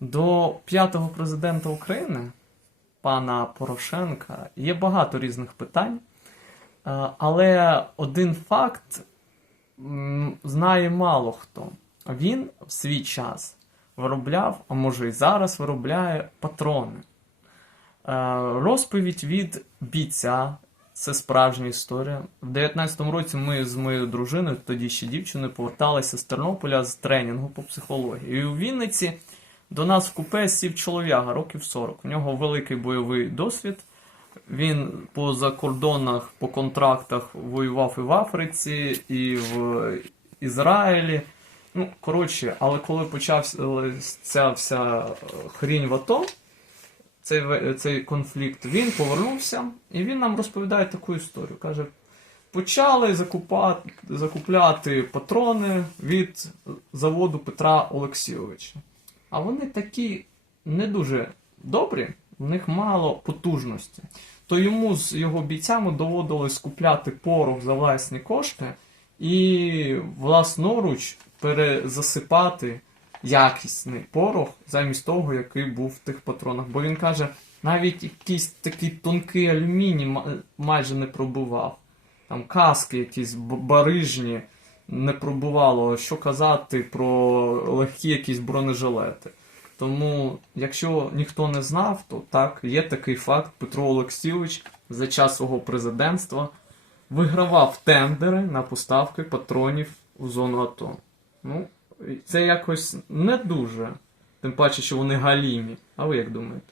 До п'ятого президента України, пана Порошенка, є багато різних питань. Е, Але один факт знає мало хто. Він в свій час виробляв, а може і зараз виробляє патрони. Е, Розповідь від бійця. Це справжня історія. В 19-му році ми з моєю дружиною, тоді ще дівчиною, поверталися з Тернополя з тренінгу по психології. І у Вінниці до нас в купе сів чолов'яга років 40. У нього великий бойовий досвід. Він по закордонах, по контрактах воював і в Африці, і в Ізраїлі. Ну, коротше, але коли почався вся хрінь в АТО, цей, цей конфлікт, він повернувся і він нам розповідає таку історію. Каже: почали закупати, закупляти патрони від заводу Петра Олексійовича. А вони такі не дуже добрі, в них мало потужності. То йому з його бійцями доводилось купляти порох за власні кошти і власноруч перезасипати якісний порох замість того, який був в тих патронах. Бо він каже, навіть якийсь такий тонкий алюміній майже не пробував. Там каски якісь барижні не пробувало. Що казати про легкі якісь бронежилети. Тому, якщо ніхто не знав, то так, є такий факт. Петро Олексійович за час свого президентства вигравав тендери на поставки патронів у зону АТО. Ну, це якось не дуже. Тим паче, що вони галімі. А ви як думаєте?